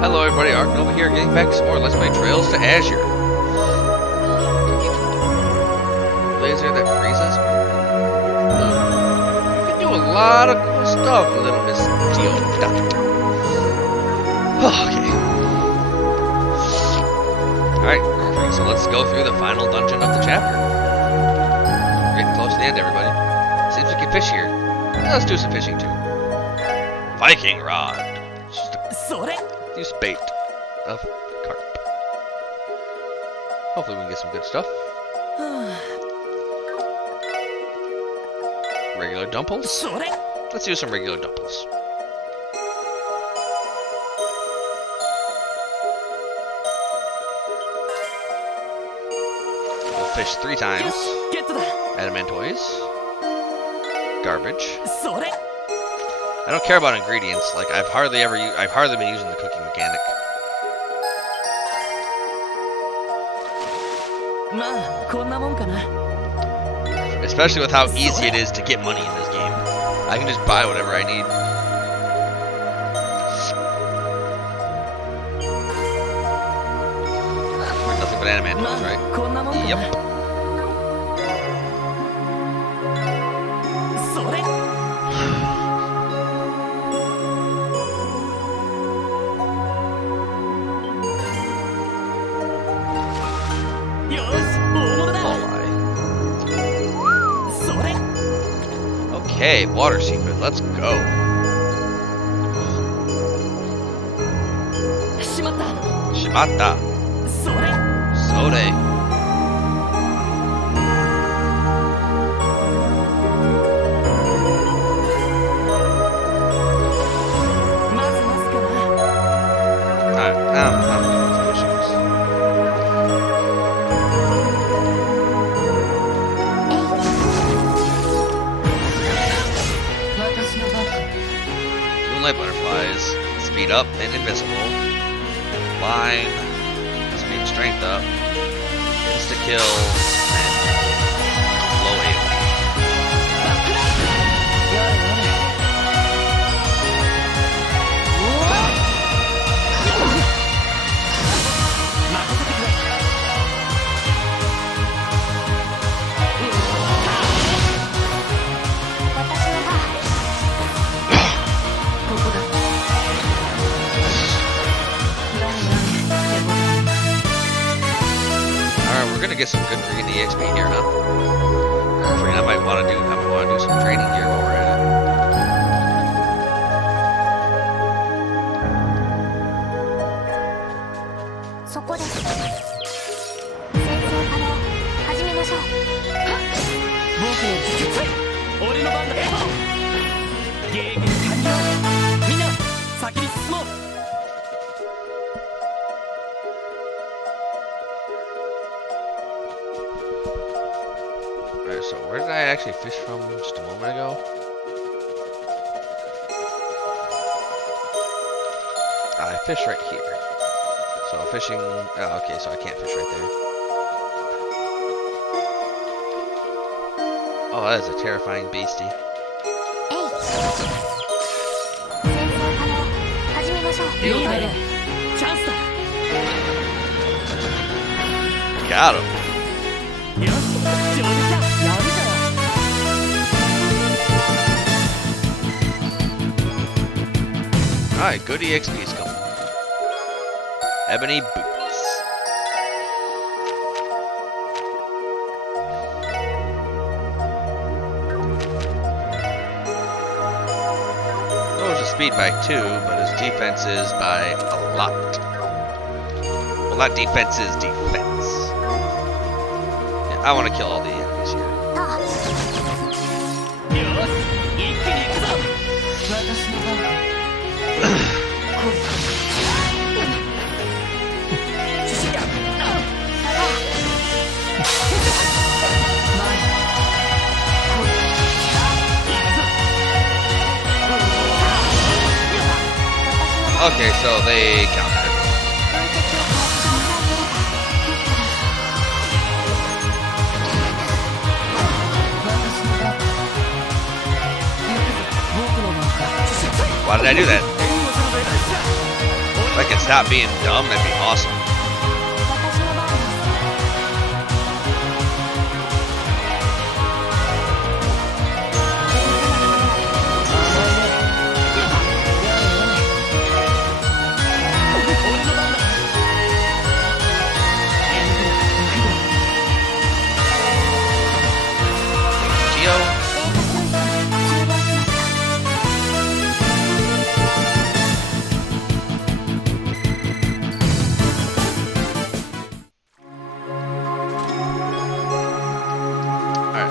Hello everybody, Ark Nova here, getting back some more Let's Play Trails to Azure. Laser that freezes. You can do a lot of cool stuff, little Miss Geoduck. Okay. Alright, perfect. So let's go through the final dungeon of the chapter. We're getting close to the end, everybody. Seems we can fish here. Yeah, let's do some fishing too. Viking rod. Use bait of carp. Hopefully we can get some good stuff. Regular dumples. Let's use some regular dumples. We'll fish 3 times. Adamantoids. Garbage. I don't care about ingredients. Like I've hardly been using the cooking mechanic. Especially with how easy it is to get money in this game. I can just buy whatever I need. Nothing but adamantoids, right? Yep. Okay, water secret, let's go. Shimata. Sore. Moonlight butterflies, speed up and invisible. Line, speed strength up. Insta kill and low AoE. We're gonna get some good freaking EXP here, huh? I might want to do some training here while we're at Alright, so where did I actually fish from just a moment ago? I fished right here. So fishing... Oh, okay, so I can't fish right there. Oh, that is a terrifying beastie. Got him. Alright, good EXP's coming. Ebony boots. Those a speed by 2, but his defense is by a lot. Well, not defense is defense. Yeah, I want to kill all the enemies here. Okay, so they counted it. Why did I do that? I can stop being dumb, that'd be awesome.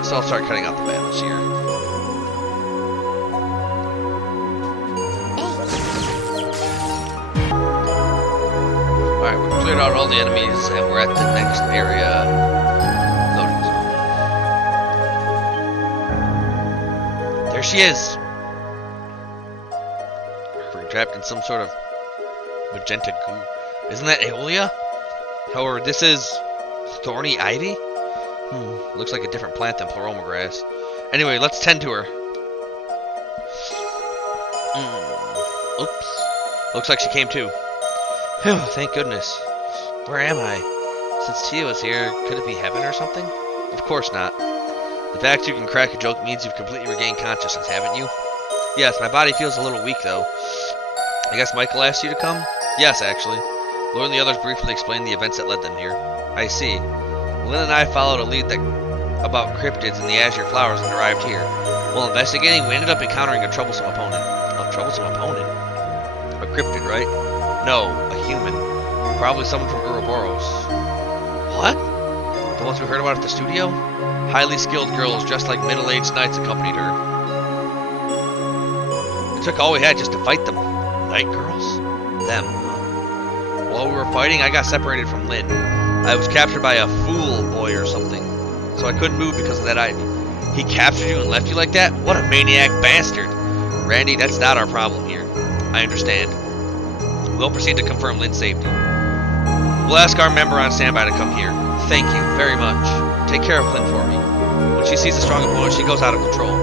So I'll start cutting out the battles here. Alright, we've cleared out all the enemies and we're at the next area. Loading zone. There she is! We're trapped in some sort of magenta goo. Isn't that Aeolia? However, this is thorny ivy? Looks like a different plant than Pleroma grass. Anyway, let's tend to her. Oops. Looks like she came too. Phew, thank goodness. Where am I? Since Tia was here, could it be heaven or something? Of course not. The fact you can crack a joke means you've completely regained consciousness, haven't you? Yes, my body feels a little weak though. I guess Michael asked you to come? Yes, actually. Lord and the others briefly explained the events that led them here. I see. Lynn and I followed a lead about cryptids and the Azure flowers and arrived here. While investigating, we ended up encountering a troublesome opponent. A troublesome opponent? A cryptid, right? No, a human. Probably someone from Ouroboros. What? The ones we heard about at the studio? Highly skilled girls dressed like middle-aged knights accompanied her. It took all we had just to fight them. Night girls? Them. While we were fighting, I got separated from Lynn. I was captured by a fool boy or something, so I couldn't move because of that ivy. He captured you and left you like that? What a maniac bastard. Randy, that's not our problem here. I understand. We'll proceed to confirm Lynn's safety. We'll ask our member on standby to come here. Thank you very much. Take care of Lynn for me. When she sees a strong opponent, she goes out of control.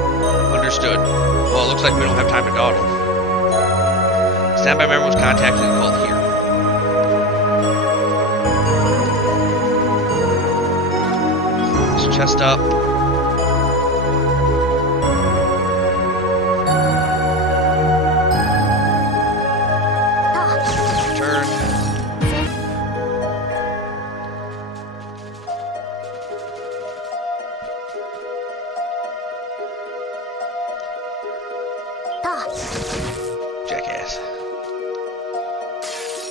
Understood. Well, it looks like we don't have time to dawdle. Standby member was contacted and called here. Chest up. Turn. Jackass.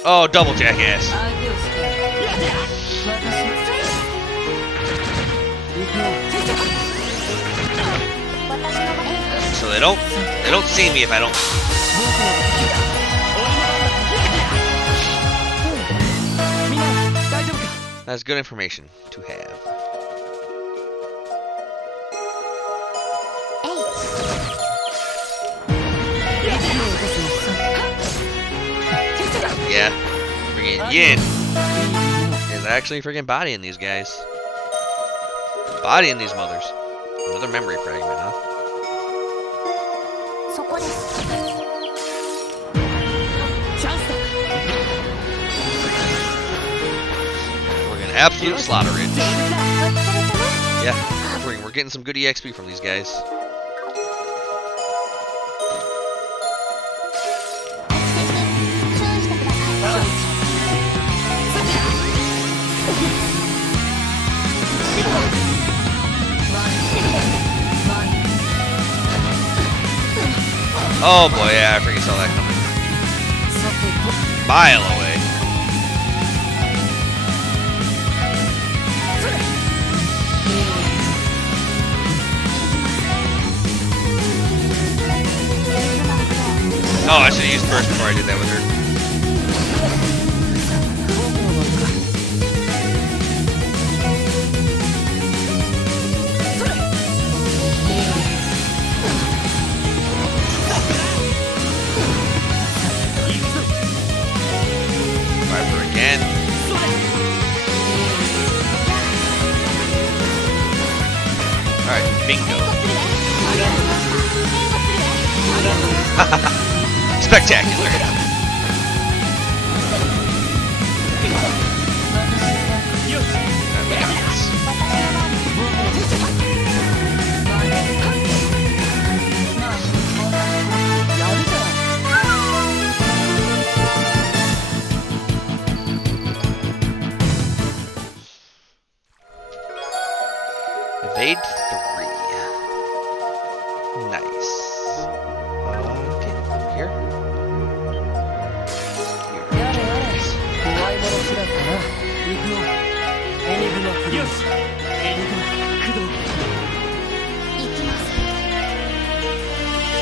Oh, double jackass. So they don't see me if I don't. That's good information to have. Yeah, freaking Yin is actually freaking bodying these guys. Bodying these mothers. Another memory fragment, huh? We're gonna absolute slaughter it. Yeah, we're getting some good EXP from these guys. Oh boy, yeah, I freaking saw that coming. Mile away. Oh, I should have used burst before I did that with her. Again. Alright, bingo. Spectacular. Paid 3. Nice. Okay, over here.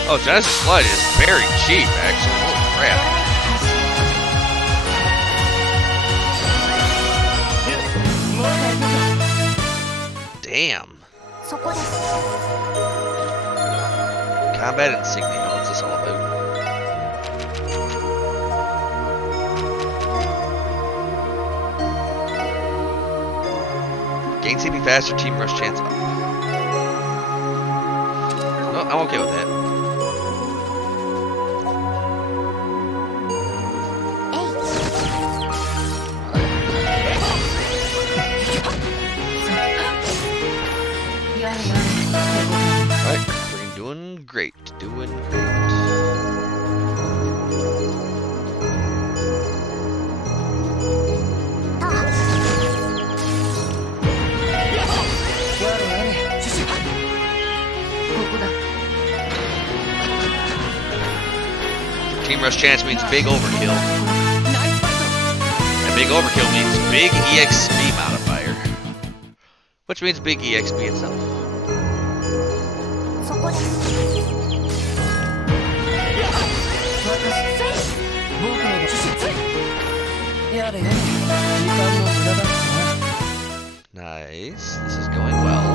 Oh, Genesis Flood is very cheap, actually. Holy crap. Damn. Combat insignia. What's this all about? Gain CP faster, team rush chance up. Oh, I'm okay with that. Alright, we're doing great. Doing great. Team rush chance means big overkill. And big overkill means big EXP modifier. Which means big EXP itself. Nice. This is going well.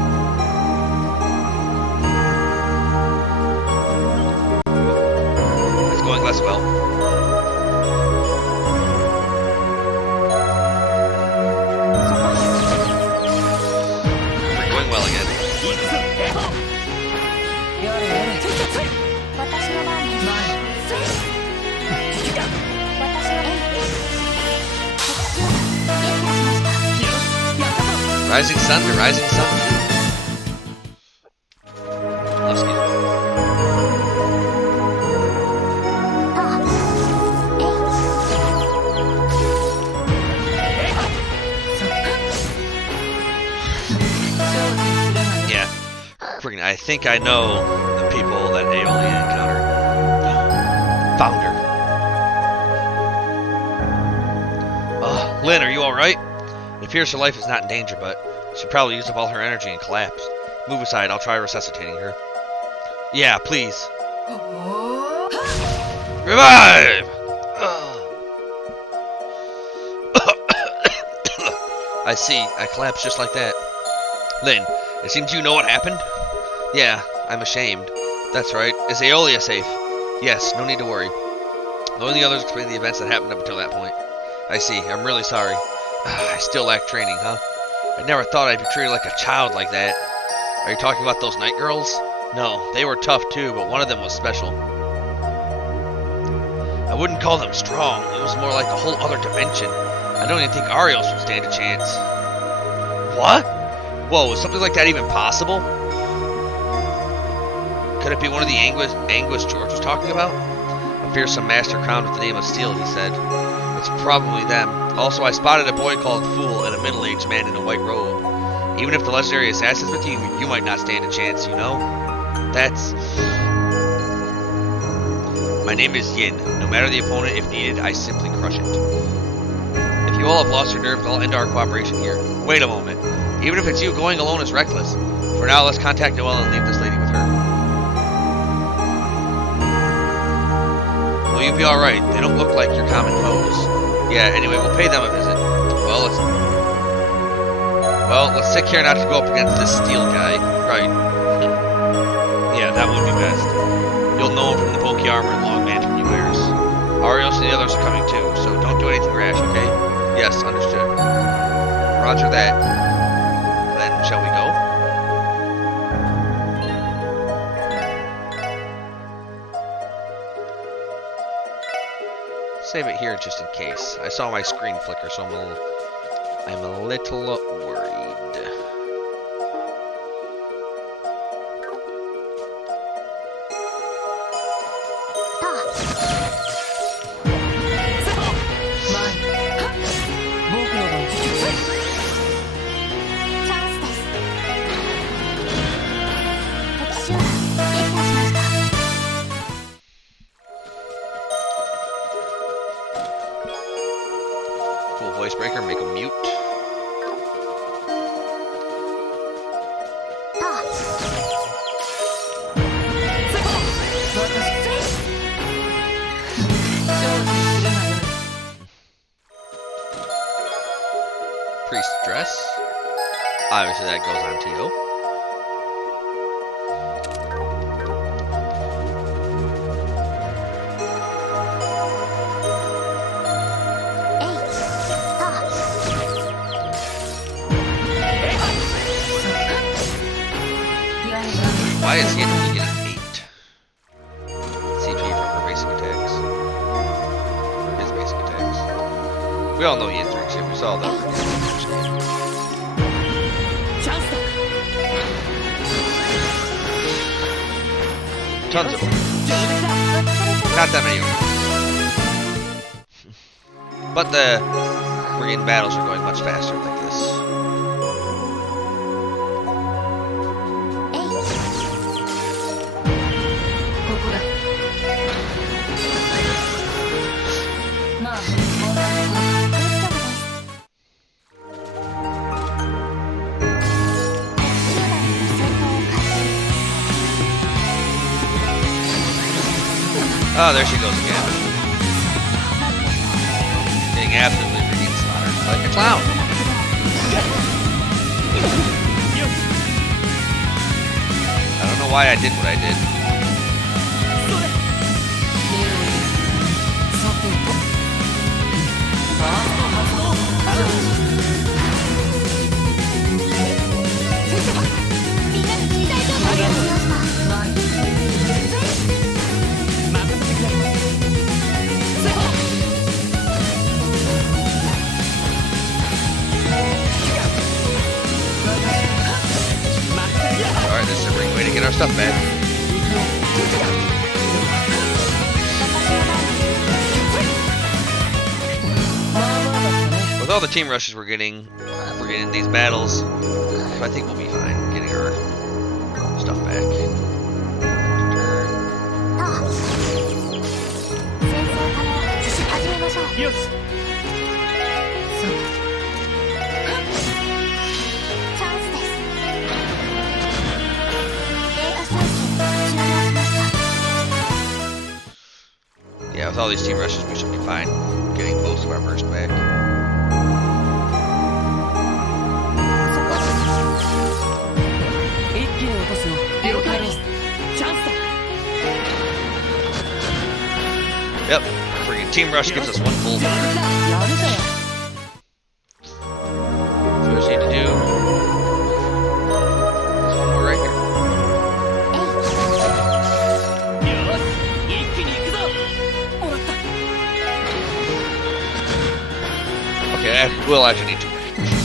It's going less well. We're going well again. Rising sun to rising sun. Oh, excuse me. Yeah. Freaking, I think I know the people that Aeolia encountered. Founder. Lynn, are you alright? It appears her life is not in danger, but she probably used up all her energy and collapsed. Move aside, I'll try resuscitating her. Yeah, please. Revive! I see, I collapsed just like that. Lynn, it seems you know what happened? Yeah, I'm ashamed. That's right. Is Aeolia safe? Yes, no need to worry. Knowing the others explain the events that happened up until that point. I see, I'm really sorry. I still lack training, huh? I never thought I'd be treated like a child like that. Are you talking about those night girls? No, they were tough too, but one of them was special. I wouldn't call them strong. It was more like a whole other dimension. I don't even think Arios would stand a chance. What? Whoa, is something like that even possible? Could it be one of the Anguish George was talking about? A fearsome master crowned with the name of Steel, he said. It's probably them. Also, I spotted a boy called Fool and a middle-aged man in a white robe. Even if the legendary assassin's with you, you might not stand a chance, you know? That's... My name is Yin. No matter the opponent, if needed, I simply crush it. If you all have lost your nerve, I'll end our cooperation here. Wait a moment. Even if it's you, going alone is reckless. For now, let's contact Noelle and leave this lady with her. Will you be alright? They don't look like your common foes. Yeah, anyway, we'll pay them a visit. Well, let's take care not to go up against this Steel guy. Right. Yeah, that would be best. You'll know him from the bulky armor and long mantle he wears. Arios and the others are coming too, so don't do anything rash, okay? Yes, understood. Roger that. Then, shall we go? Save it here just in case. I saw my screen flicker, so I'm a little worried. Full voice breaker, make him mute. Priest dress. Obviously that goes on Tito. Why is he only getting 8 CP from her basic attacks? Or his basic attacks. We all know he is drinks here. We saw that. Tons of them. Not that many of them. But the Korean battles are going much faster like this. Oh, there she goes again. Getting absolutely freaking slaughtered like a clown. I don't know why I did what I did. Alright, this is a great way to get our stuff back. With all the team rushes we're getting these battles, I think we'll be fine getting our stuff back. Yeah, with all these team rushes, we should be fine getting most of our burst back. Yep, freaking team rush gives us one full bar. So what we just need to do is one more right here. Okay, we'll actually need 2 more team rushes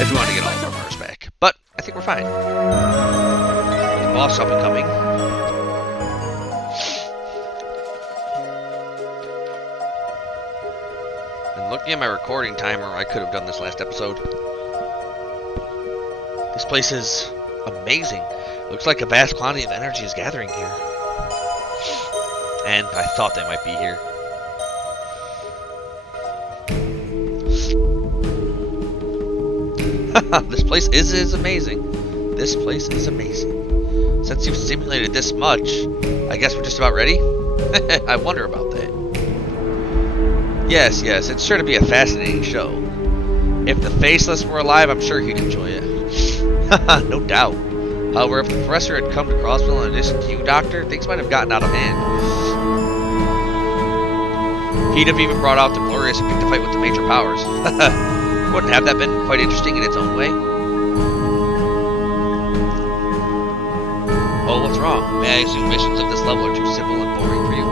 if we want to get all of our bars back. But I think we're fine. With the boss up and coming. Looking at my recording timer, I could have done this last episode. This place is amazing. Looks like a vast quantity of energy is gathering here. And I thought they might be here. This place is amazing. This place is amazing. Since you've simulated this much, I guess we're just about ready? I wonder about that. Yes, it's sure to be a fascinating show. If the Faceless were alive, I'm sure he'd enjoy it. No doubt. However, if the Professor had come to Crossville in addition to you, Doctor, things might have gotten out of hand. He'd have even brought out the glorious and picked a fight with the major powers. Wouldn't have that been quite interesting in its own way? Oh, what's wrong? May I assume missions of this level are too simple and boring for you?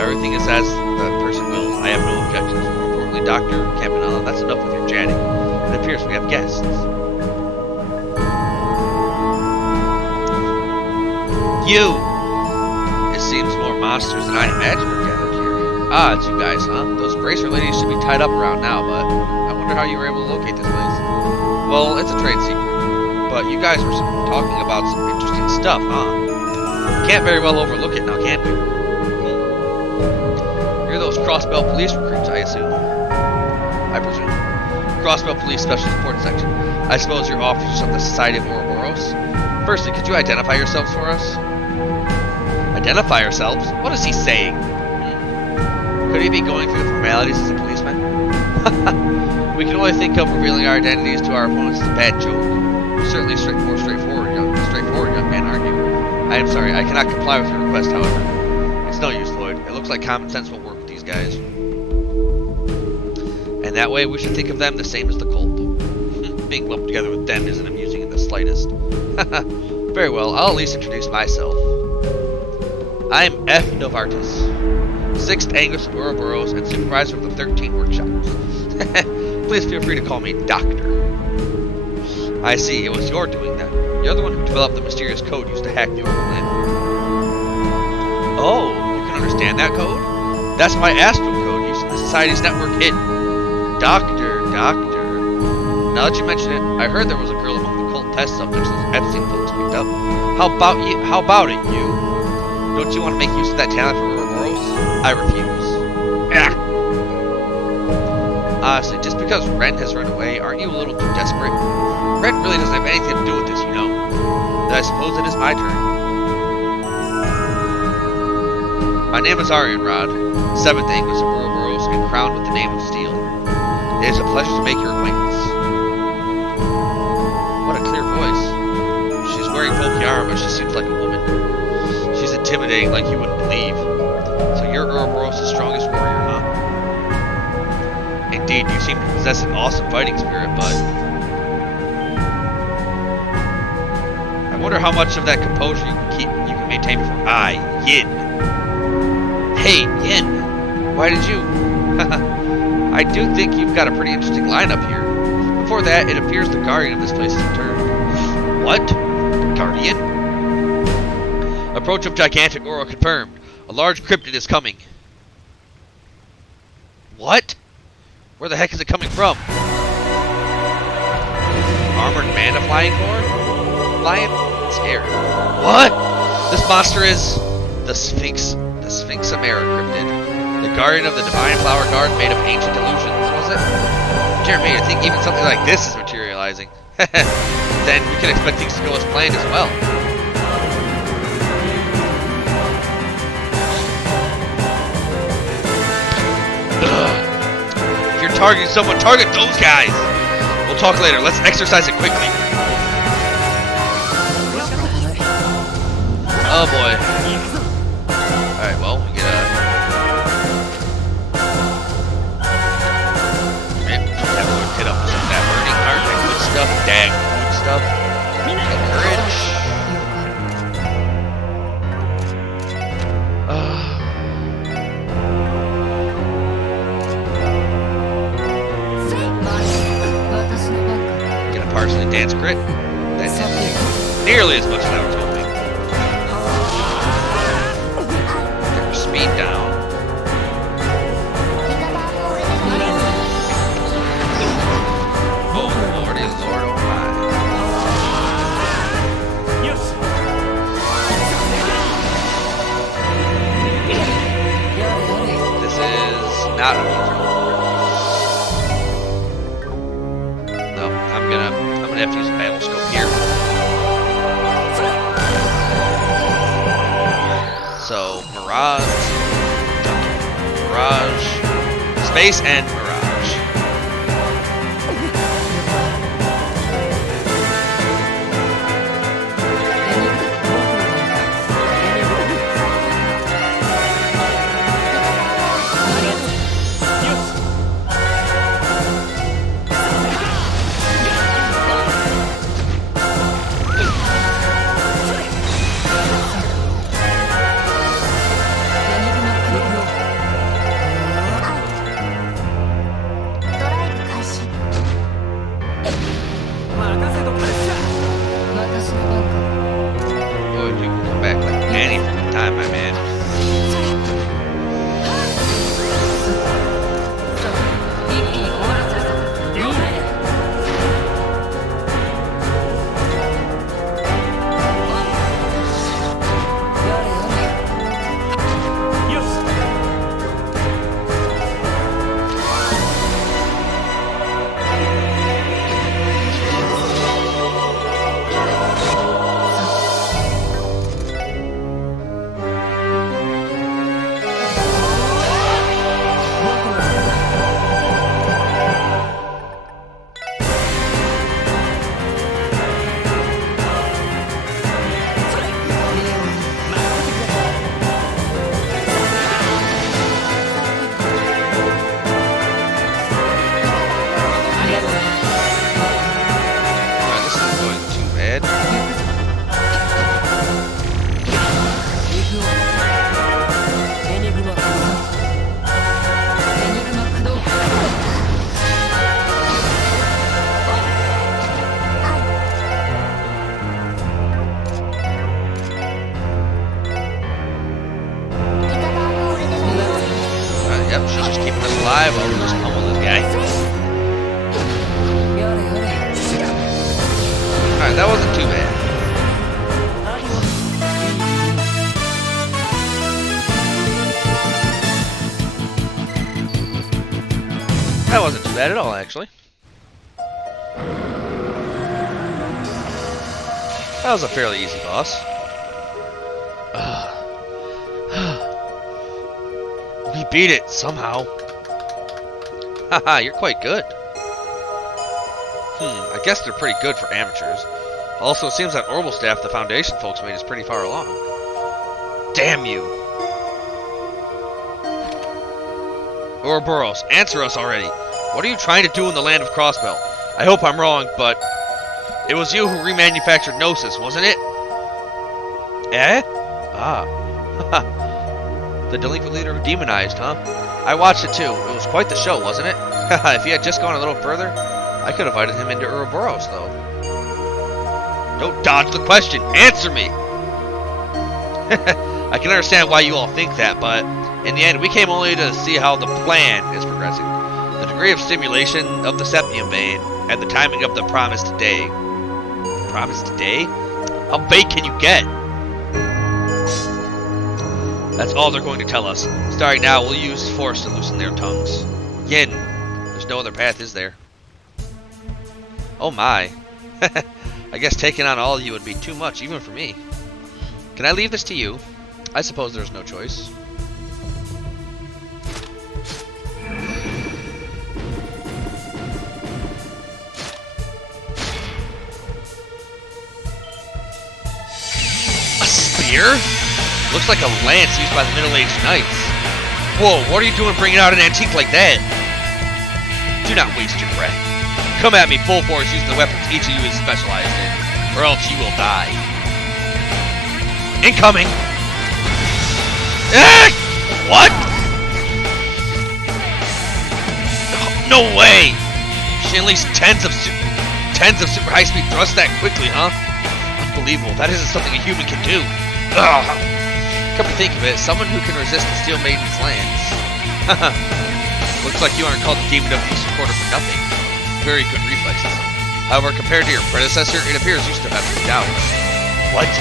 Everything is as the person wills. I have no objections. More importantly, Dr. Campanella, that's enough with your chatting. It appears we have guests. You! It seems more monsters than I imagined were gathered here. Ah, it's you guys, huh? Those bracer ladies should be tied up around now, but I wonder how you were able to locate this place. Well, it's a trade secret. But you guys were talking about some interesting stuff, huh? Can't very well overlook it now, can we? You're those crossbelt police recruits, I assume. I presume. Crossbow Police Special Support Section. I suppose you're officers of the Society of Ouroboros? Firstly, could you identify yourselves for us? Identify ourselves? What is he saying? Could he be going through the formalities as a policeman? We can only think of revealing our identities to our opponents as a bad joke. You're certainly more straightforward young man, aren't you? I am sorry, I cannot comply with your request, however. It's no use, Lloyd. It looks like common sense will work with these guys. And that way, we should think of them the same as the cult. Being lumped together with them isn't amusing in the slightest. Very well, I'll at least introduce myself. I'm F. Novartis, 6th Angus of Ouroboros and supervisor of the 13 workshops. Please feel free to call me Doctor. I see, it was your doing then. You're the one who developed the mysterious code used to hack the Overland. Oh, you can understand that code? That's my astral code used in the Society's network hit. Doctor. Now that you mention it, I heard there was a girl among the cult test subjects those Epstein folks picked up. How about it, you? Don't you want to make use of that talent for Ouroboros? I refuse. Ah. Honestly, just because Ren has run away, aren't you a little too desperate? Ren really doesn't have anything to do with this, you know. Then I suppose it is my turn. My name is Arianrod, 7th Angus of Ouroboros and crowned with the name of Steel. It is a pleasure to make your acquaintance. What a clear voice. She's wearing bulky armor, but she seems like a woman. She's intimidating like you wouldn't believe. So you're Ouroboros' strongest warrior, huh? Indeed, you seem to possess an awesome fighting spirit, but... I wonder how much of that composure you can maintain before Yin. Hey, Yin! Why did you... I do think you've got a pretty interesting lineup here. Before that, it appears the guardian of this place has returned. What? Guardian? Approach of gigantic aura confirmed. A large cryptid is coming. What? Where the heck is it coming from? Armored man of flying horn? Lion? Scared. What? This monster is the Sphinx Amera cryptid. The guardian of the divine flower garden made of ancient illusions, was it? Jeremy, I think even something like this is materializing. Then we can expect things to go as planned as well. If you're targeting someone, target those guys! We'll talk later. Let's exercise it quickly. Oh boy. Alright, well, we get a... Hit up some of that burning heart, that good stuff, dag good stuff. Courage. Get a parsley dance crit. That didn't nearly as much as I was hoping. Get her speed down. Not unusual. No, I'm gonna have to use a battle scope here. So Mirage, Space, and Mirage. Alright, well, we'll just pummel this guy. Alright, that wasn't too bad. That wasn't too bad at all, actually. That was a fairly easy boss. We beat it, somehow. Haha, you're quite good. I guess they're pretty good for amateurs. Also, it seems that Orbital Staff the Foundation folks made is pretty far along. Damn you! Ouroboros, answer us already. What are you trying to do in the land of Crossbell? I hope I'm wrong, but it was you who remanufactured Gnosis, wasn't it? Eh? Ah. The delinquent leader who demonized, huh? I watched it too. It was quite the show, wasn't it? If he had just gone a little further, I could have invited him into Ouroboros, though. Don't dodge the question. Answer me! I can understand why you all think that, but in the end, we came only to see how the plan is progressing. The degree of stimulation of the septium vein, and the timing of the promised day. Promised day? How vague can you get? That's all they're going to tell us. Starting now, we'll use force to loosen their tongues. Yin. There's no other path, is there? Oh my. I guess taking on all of you would be too much, even for me. Can I leave this to you? I suppose there's no choice. A spear? Looks like a lance used by the middle-aged knights. Whoa, what are you doing bringing out an antique like that? Do not waste your breath. Come at me full force using the weapons each of you is specialized in, or else you will die. Incoming! Ah! What? No way! She unleashed tens of super high-speed thrusts that quickly, huh? Unbelievable. That isn't something a human can do. Ugh. Come to think of it, someone who can resist the Steel Maiden's lance. Looks like you aren't called the Demon of the Eastern Quarter for nothing. Very good reflexes. However, compared to your predecessor, it appears you still have some doubts. What?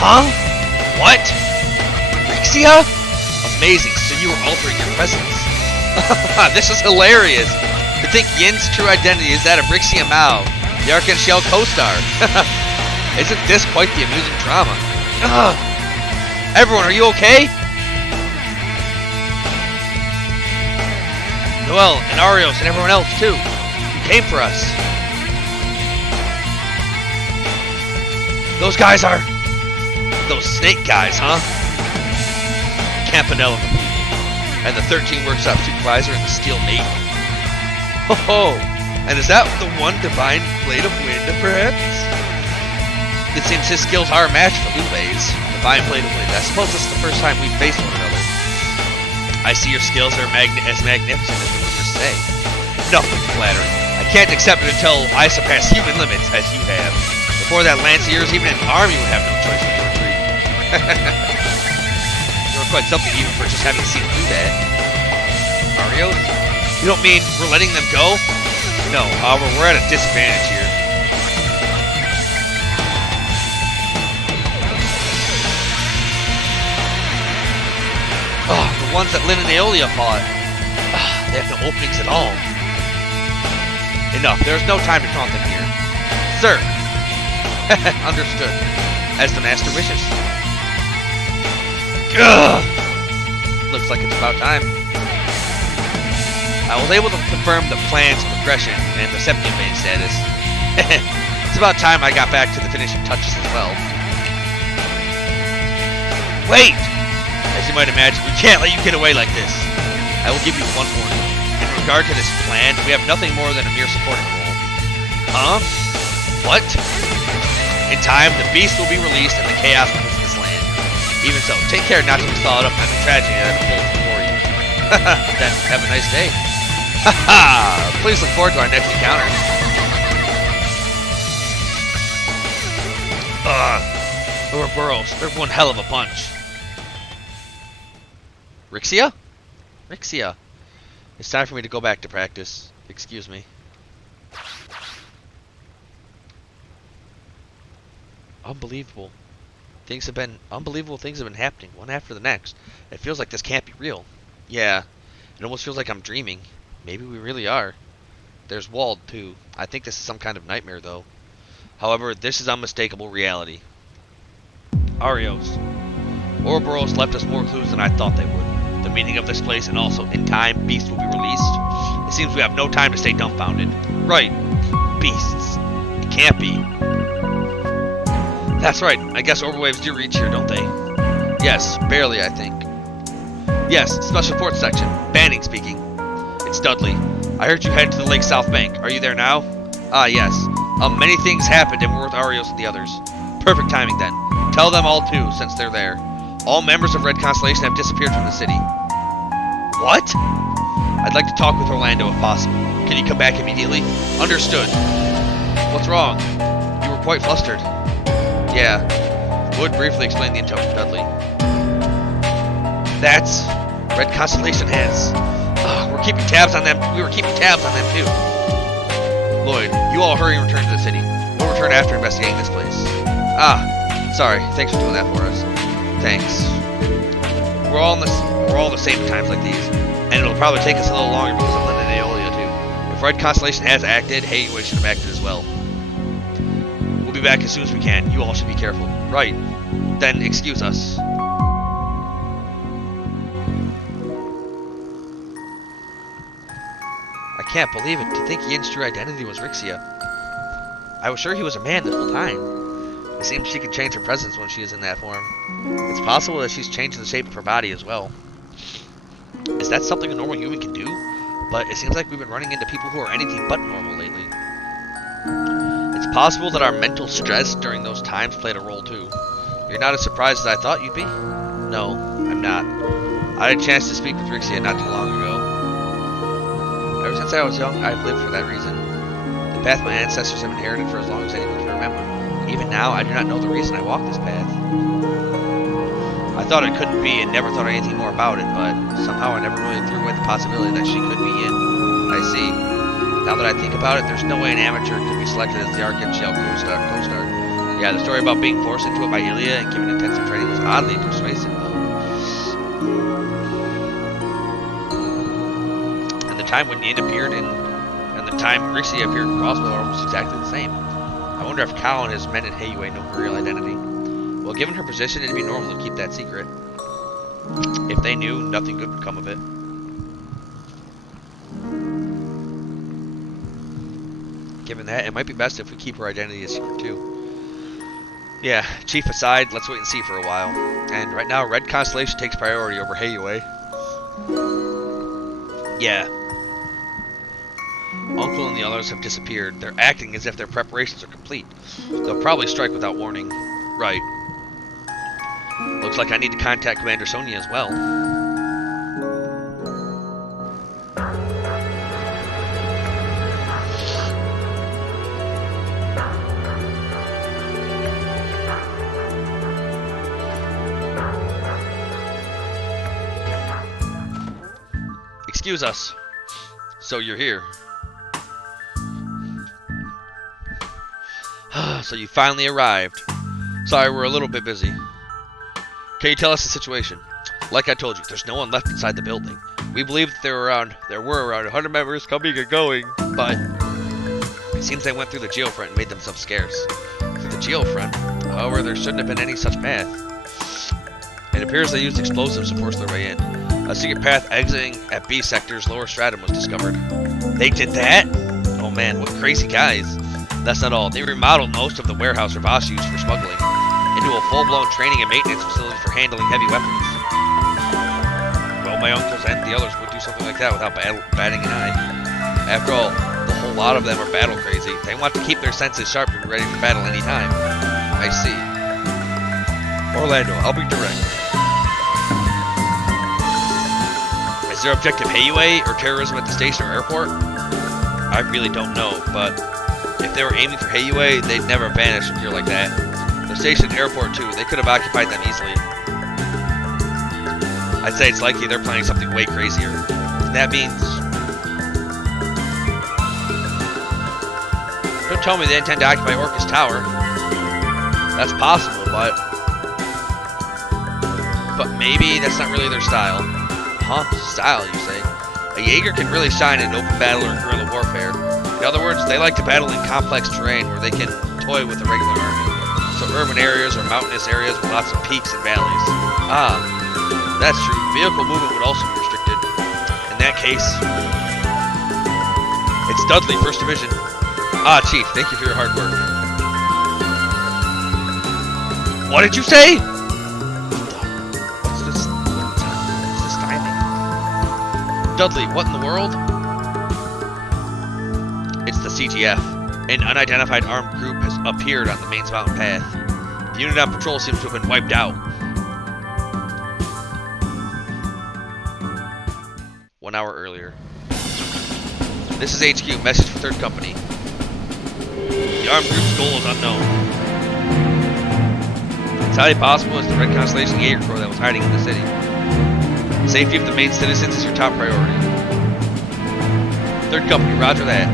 Huh? What? Rixia? Amazing, so you were altering your presence. This is hilarious. To think Yin's true identity is that of Rixia Mao, the Archangel co-star. Isn't this quite the amusing drama? Everyone, are you okay? Noel and Arios and everyone else too. You came for us. Those guys are... Those snake guys, huh? Campanella and the 13 workshop supervisor and the Steel Maiden. Oh, and is that the one divine blade of wind, perhaps? It seems his skills are a match for Lube's divine blade of wind. I suppose this is the first time we've faced one another. I see your skills are as magnificent as the rumors say. Nothing flattering. I can't accept it until I surpass human limits, as you have. Before that lance of yours, even an army would have no choice but to retreat. You're quite something even for just having seen through that. Arios? You don't mean we're letting them go? No, however, we're at a disadvantage here. Oh, the ones that Lynn and Aeolia fought. They have no openings at all. Enough, there's no time to taunt them here. Sir! Understood. As the master wishes. Ugh. Looks like it's about time. I was able to confirm the plan's progression and the septium vein status. It's about time I got back to the finishing touches as well. Wait! As you might imagine, we can't let you get away like this. I will give you one warning. In regard to this plan, we have nothing more than a mere supporting role. Huh? What? In time, the beast will be released and the chaos will visit this land. Even so, take care not to be followed up by the tragedy that unfolds before you. Then, have a nice day. Haha! Please look forward to our next encounter. Ouroboros, they're one hell of a bunch. Rixia? Rixia. It's time for me to go back to practice. Excuse me. Unbelievable. Unbelievable things have been happening, one after the next. It feels like this can't be real. Yeah, it almost feels like I'm dreaming. Maybe we really are. There's Wald, too. I think this is some kind of nightmare, though. However, this is unmistakable reality. Arios. Ouroboros left us more clues than I thought they would. The meaning of this place, and also, in time, beasts will be released. It seems we have no time to stay dumbfounded. Right. Beasts. It can't be. That's right. I guess overwaves do reach here, don't they? Yes, barely, I think. Yes, Special Force Section. Banning speaking. It's Dudley. I heard you headed to the Lake South Bank. Are you there now? Ah, yes. Many things happened and we're with Arios and the others. Perfect timing, then. Tell them all, too, since they're there. All members of Red Constellation have disappeared from the city. What? I'd like to talk with Orlando if possible. Can you come back immediately? Understood. What's wrong? You were quite flustered. Yeah. Wood briefly explained the intel to Dudley. That's... Red Constellation has... we're keeping tabs on them. We were keeping tabs on them, too. Lloyd, you all hurry and return to the city. We'll return after investigating this place. Ah, sorry. Thanks for doing that for us. Thanks. We're all the same at times like these, and it'll probably take us a little longer because of Lynn and Aeolia, too. If Red Constellation has acted, Hayway should have acted as well. We'll be back as soon as we can. You all should be careful. Right. Then excuse us. I can't believe it. To think Yin's true identity was Rixia. I was sure he was a man this whole time. It seems she can change her presence when she is in that form. It's possible that she's changed the shape of her body as well. Is that something a normal human can do? But it seems like we've been running into people who are anything but normal lately. It's possible that our mental stress during those times played a role too. You're not as surprised as I thought you'd be? No, I'm not. I had a chance to speak with Rixia not too long ago. Ever since I was young, I've lived for that reason. The path my ancestors have inherited for as long as anyone can remember. Even now, I do not know the reason I walk this path. I thought it couldn't be and never thought anything more about it, but somehow I never really threw away the possibility that she could be in. I see. Now that I think about it, there's no way an amateur could be selected as the Archangel co-star. Yeah, the story about being forced into it by Ilya and given intensive training was oddly persuasive, though. And the time when Yin appeared in, and the time Rixia appeared in Roswell are almost exactly the same. I wonder if Cal and his men in Hayway know her real identity. Well, given her position, it'd be normal to keep that secret. If they knew, nothing good would come of it. Given that, it might be best if we keep her identity a secret too. Yeah, Chief aside, let's wait and see for a while. And right now, Red Constellation takes priority over Hayway. Yeah. Uncle and the others have disappeared. They're acting as if their preparations are complete. They'll probably strike without warning. Right. Looks like I need to contact Commander Sonia as well. Excuse us. So you're here. So you finally arrived. Sorry, we're a little bit busy. Can you tell us the situation? Like I told you, there's no one left inside the building. We believe that there were around 100 members coming and going, but it seems they went through the geofront and made themselves scarce. Through the geofront? However, there shouldn't have been any such path. It appears they used explosives to force their way in. A secret path exiting at B sector's lower stratum was discovered. They did that? Oh man, what crazy guys. That's not all. They remodeled most of the warehouse Ravash used for smuggling into a full-blown training and maintenance facility for handling heavy weapons. Well, my uncles and the others would do something like that without batting an eye. After all, the whole lot of them are battle crazy. They want to keep their senses sharp and be ready for battle anytime. I see. Orlando, I'll be direct. Is their objective Hayway or terrorism at the station or airport? I really don't know, but if they were aiming for Hayway, they'd never vanish from here like that. The stationed at the airport too. They could have occupied them easily. I'd say it's likely they're planning something way crazier. And that means... Don't tell me they intend to occupy Orcus Tower. That's possible, but maybe that's not really their style. Huh? Style, you say? A Jaeger can really shine in open battle or guerrilla warfare. In other words, they like to battle in complex terrain where they can toy with the regular army. So urban areas or mountainous areas with lots of peaks and valleys. Ah, that's true. Vehicle movement would also be restricted. In that case, it's Dudley, 1st Division. Ah, Chief, thank you for your hard work. What did you say? What's this timing? Dudley, what in the world? It's the CTF. An unidentified armed group has appeared on the Mains Mountain path. The unit on patrol seems to have been wiped out. 1 hour earlier. This is HQ. Message for 3rd Company. The armed group's goal is unknown. It's highly possible it's the Red Constellation Jaeger Corps that was hiding in the city. The safety of the main citizens is your top priority. 3rd Company, roger that.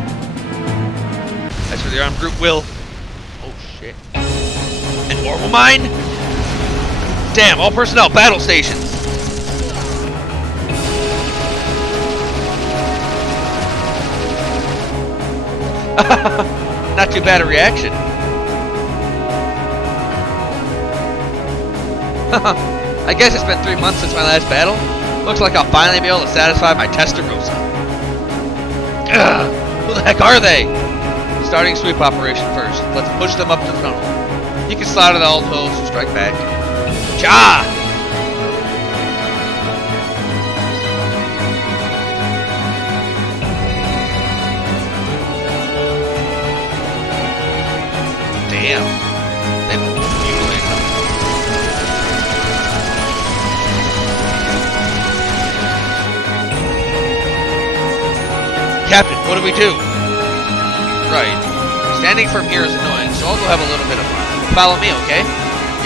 As for the armed group, will... Oh, shit. An orbital mine? Damn, all personnel, battle stations! Not too bad a reaction. I guess it's been 3 months since my last battle. Looks like I'll finally be able to satisfy my Testarossa. Ugh, who the heck are they? Starting sweep operation first. Let's push them up the tunnel. You can slide at all holes and strike back. Cha! Damn. They mutilate them. Captain, what do we do? Right. Standing firm here is annoying, so I'll go have a little bit of fun. Follow me, okay?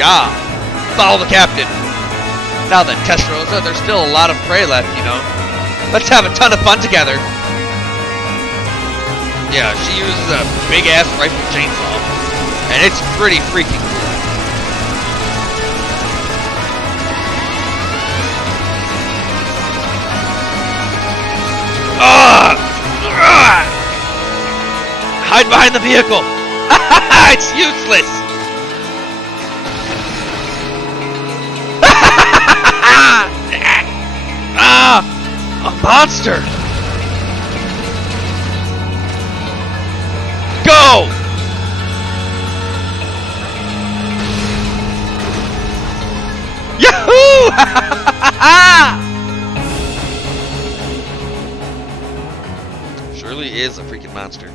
Yeah. Follow the captain. Now then, Testarossa, there's still a lot of prey left, you know. Let's have a ton of fun together. Yeah, she uses a big-ass rifle chainsaw. And it's pretty freaking cool. Hide behind the vehicle! It's useless! A monster! Go! Yahoo! Shirley is a freaking monster.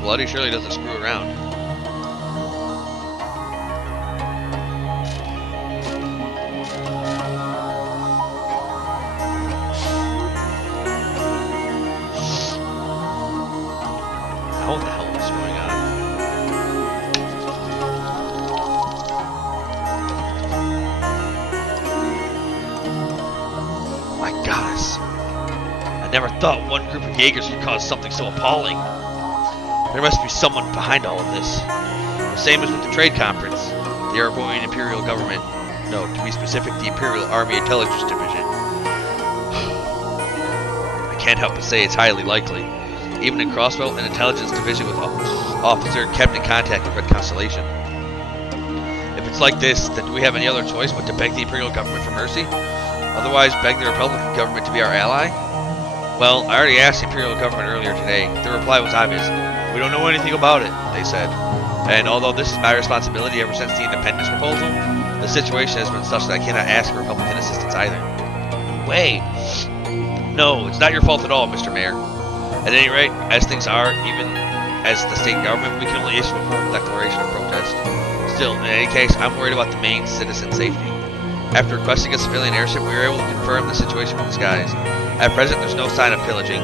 Bloody Shirley doesn't screw around. What the hell is going on? My goddess. I never thought one group of Jaegers would cause something so appalling. There must be someone behind all of this. The same as with the trade conference. The Airborne Imperial Government. No, to be specific, the Imperial Army Intelligence Division. I can't help but say it's highly likely. Even in Crosswell, an intelligence division with officer kept in contact with Red Constellation. If it's like this, then do we have any other choice but to beg the Imperial Government for mercy? Otherwise, beg the Republican government to be our ally? Well, I already asked the Imperial Government earlier today. Their reply was obvious. We don't know anything about it, they said. And although this is my responsibility ever since the independence proposal, the situation has been such that I cannot ask for Republican assistance either. Wait. No, it's not your fault at all, Mr. Mayor. At any rate, as things are, even as the state government, we can only issue a formal declaration of protest. Still, in any case, I'm worried about the main citizen safety. After requesting a civilian airship, we were able to confirm the situation from the skies. At present, there's no sign of pillaging.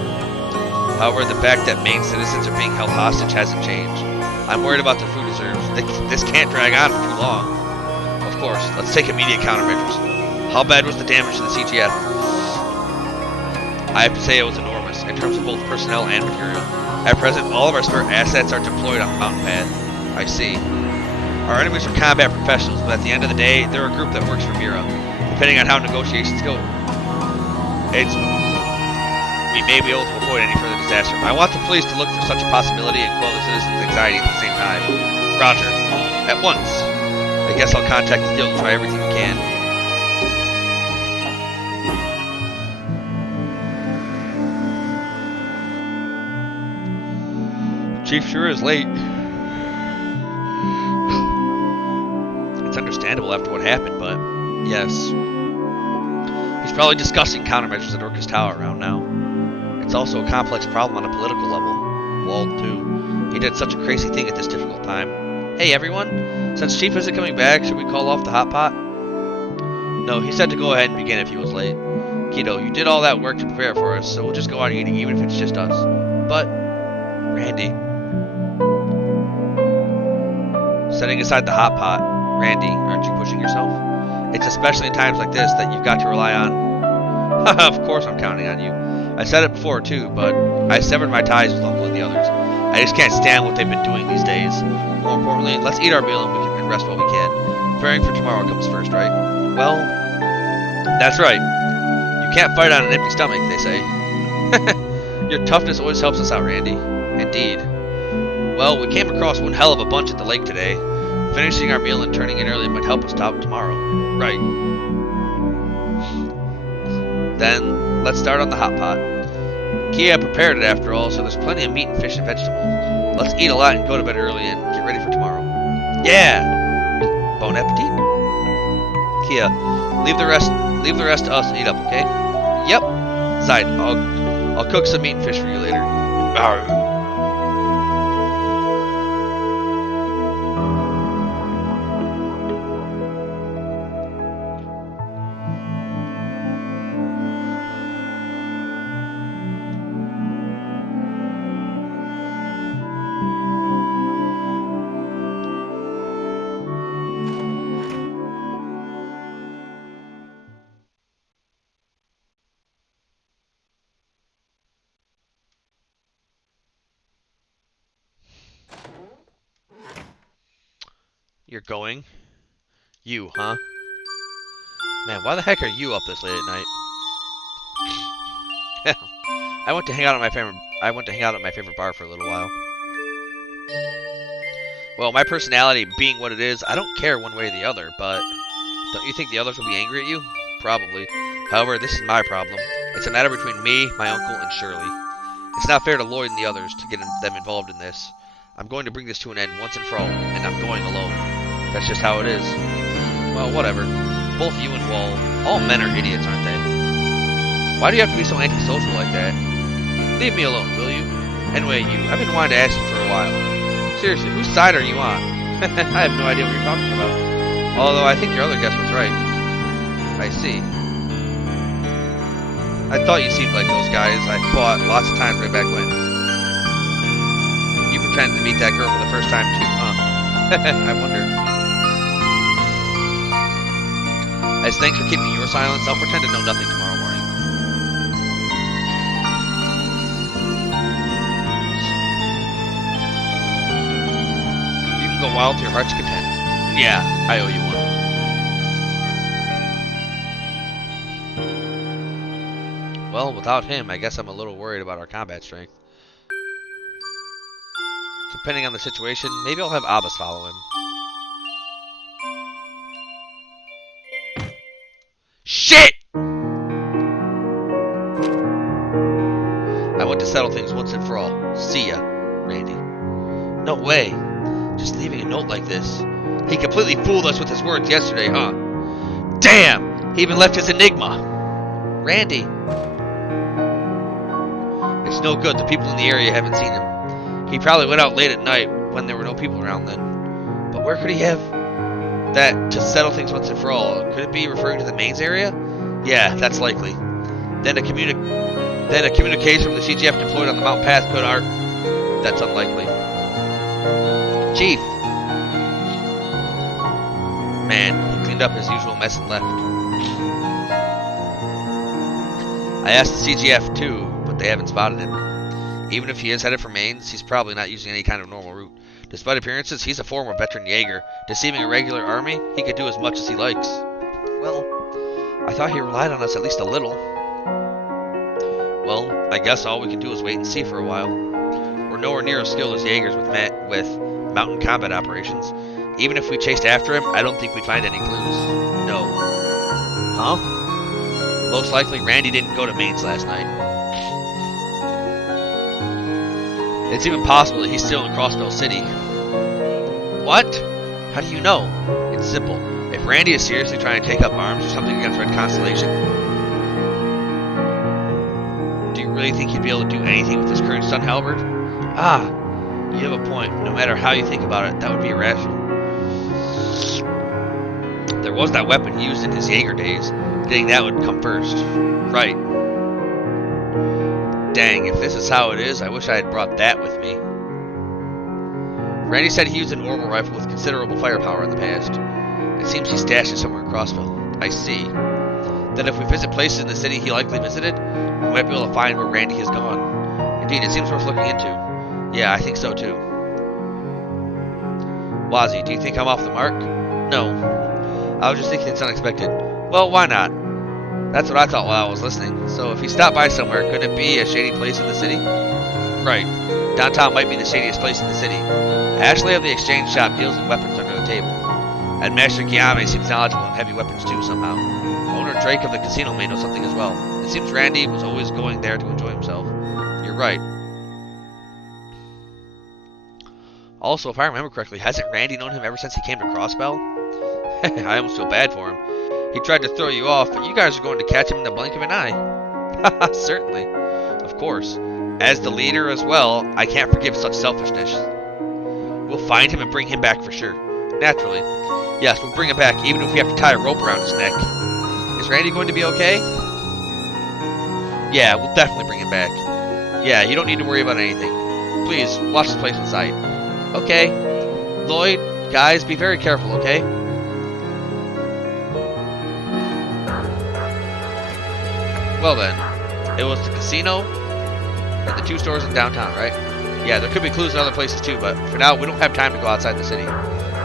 However, the fact that main citizens are being held hostage hasn't changed. I'm worried about their food reserves. This can't drag on for too long. Of course, let's take immediate countermeasures. How bad was the damage to the CGF? I have to say it was enormous, in terms of both personnel and material. At present, all of our spare assets are deployed on the mountain path. I see. Our enemies are combat professionals, but at the end of the day, they're a group that works for Mira. Depending on how negotiations go, we may be able to avoid any further disaster. I want the police to look for such a possibility and quell the citizens' anxiety at the same time. Roger. At once. I guess I'll contact the guild and try everything we can. Chief sure is late. It's understandable after what happened, but yes. He's probably discussing countermeasures at Orcus Tower around now. It's also a complex problem on a political level. Wald, too. He did such a crazy thing at this difficult time. Hey, everyone. Since Chief isn't coming back, should we call off the hot pot? No, he said to go ahead and begin if he was late. Kiddo, you did all that work to prepare for us, so we'll just go on eating even if it's just us. But, Randy. Setting aside the hot pot, Randy, aren't you pushing yourself? It's especially in times like this that you've got to rely on... Of course I'm counting on you. I said it before too, but I severed my ties with Uncle and the others. I just can't stand what they've been doing these days. More importantly, let's eat our meal and we can rest while we can. Preparing for tomorrow comes first, right? Well, that's right. You can't fight on an empty stomach, they say. Your toughness always helps us out, Randy. Indeed. Well, we came across one hell of a bunch at the lake today. Finishing our meal and turning in early might help us stop tomorrow. Right. Then, let's start on the hot pot. Kia prepared it after all, so there's plenty of meat and fish and vegetables. Let's eat a lot and go to bed early and get ready for tomorrow. Yeah! Bon appetit. Kia, leave the rest to us and eat up, okay? Yep. Side, I'll cook some meat and fish for you later. Arr. You're going? You, huh? Man, why the heck are you up this late at night? I went to hang out at my favorite bar for a little while. Well, my personality being what it is, I don't care one way or the other, but don't you think the others will be angry at you? Probably. However, this is my problem. It's a matter between me, my uncle, and Shirley. It's not fair to Lloyd and the others to get them involved in this. I'm going to bring this to an end once and for all, and I'm going alone. That's just how it is. Well, whatever. Both you and Wall, all men are idiots, aren't they? Why do you have to be so antisocial like that? Leave me alone, will you? Anyway, I've been wanting to ask you for a while. Seriously, whose side are you on? I have no idea what you're talking about. Although I think your other guess was right. I see. I thought you seemed like those guys I fought lots of times way back when. You pretended to meet that girl for the first time too, huh? I wonder. As thanks for keeping your silence, I'll pretend to know nothing tomorrow morning. You can go wild to your heart's content. Yeah, I owe you one. Well, without him, I guess I'm a little worried about our combat strength. Depending on the situation, maybe I'll have Abbas follow him. Shit! I want to settle things once and for all. See ya, Randy. No way. Just leaving a note like this. He completely fooled us with his words yesterday, huh? Damn! He even left his enigma. Randy. It's no good. The people in the area haven't seen him. He probably went out late at night when there were no people around then. But where could he have that to settle things once and for all? Could it be referring to the mains area? Yeah, that's likely. Then a communication from the CGF deployed on the mountain path could art. That's unlikely. Chief! Man, he cleaned up his usual mess and left. I asked the CGF too, but they haven't spotted him. Even if he is headed for Mainz, he's probably not using any kind of normal route. Despite appearances, he's a former veteran Jaeger. Deceiving a regular army, he could do as much as he likes. Well, I thought he relied on us at least a little. Well, I guess all we can do is wait and see for a while. We're nowhere near as skilled as Jaegers with mountain combat operations. Even if we chased after him, I don't think we'd find any clues. No. Huh? Most likely Randy didn't go to Mainz last night. It's even possible that he's still in Crossbell City. What? How do you know? It's simple. If Randy is seriously trying to take up arms or something against Red Constellation, do you really think he'd be able to do anything with his current stun halberd? Ah, you have a point. No matter how you think about it, that would be irrational. There was that weapon he used in his Jaeger days. Getting that would come first. Right. Dang, if this is how it is, I wish I had brought that with me. Randy said he used an orbital rifle with considerable firepower in the past. It seems he stashed it somewhere in Crossville. I see. Then if we visit places in the city he likely visited, we might be able to find where Randy has gone. Indeed, it seems worth looking into. Yeah, I think so too. Wazzy, do you think I'm off the mark? No. I was just thinking it's unexpected. Well, why not? That's what I thought while I was listening. So if he stopped by somewhere, couldn't it be a shady place in the city? Right. Downtown might be the shadiest place in the city. Ashley of the exchange shop deals in weapons under the table. And Master Kiame seems knowledgeable in heavy weapons too, somehow. Owner Drake of the casino may know something as well. It seems Randy was always going there to enjoy himself. You're right. Also, if I remember correctly, hasn't Randy known him ever since he came to Crossbell? I almost feel bad for him. He tried to throw you off, but you guys are going to catch him in the blink of an eye. Haha, certainly. Of course. As the leader as well, I can't forgive such selfishness. We'll find him and bring him back for sure. Naturally. Yes, we'll bring him back, even if we have to tie a rope around his neck. Is Randy going to be okay? Yeah, we'll definitely bring him back. Yeah, you don't need to worry about anything. Please, watch this place in sight. Okay. Lloyd, guys, be very careful, okay? Well then, it was the casino and the 2 stores in downtown, right? Yeah, there could be clues in other places too, but for now, we don't have time to go outside the city.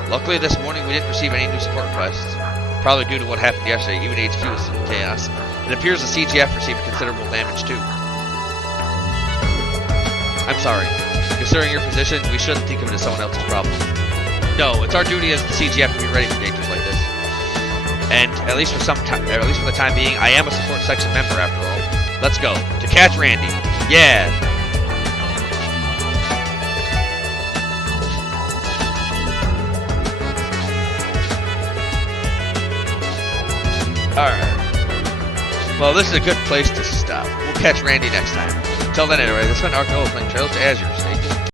Luckily, this morning, we didn't receive any new support requests. Probably due to what happened yesterday, even HQ is in chaos. It appears the CGF received considerable damage too. I'm sorry. Considering your position, we shouldn't think of it as someone else's problem. No, it's our duty as the CGF to be ready for dangers like this. And at least for the time being, I am a support section member after all. Let's go to catch Randy. Yeah. All right. Well, this is a good place to stop. We'll catch Randy next time. Until then, anyway, this has been Arco playing Trails to Azure. Stay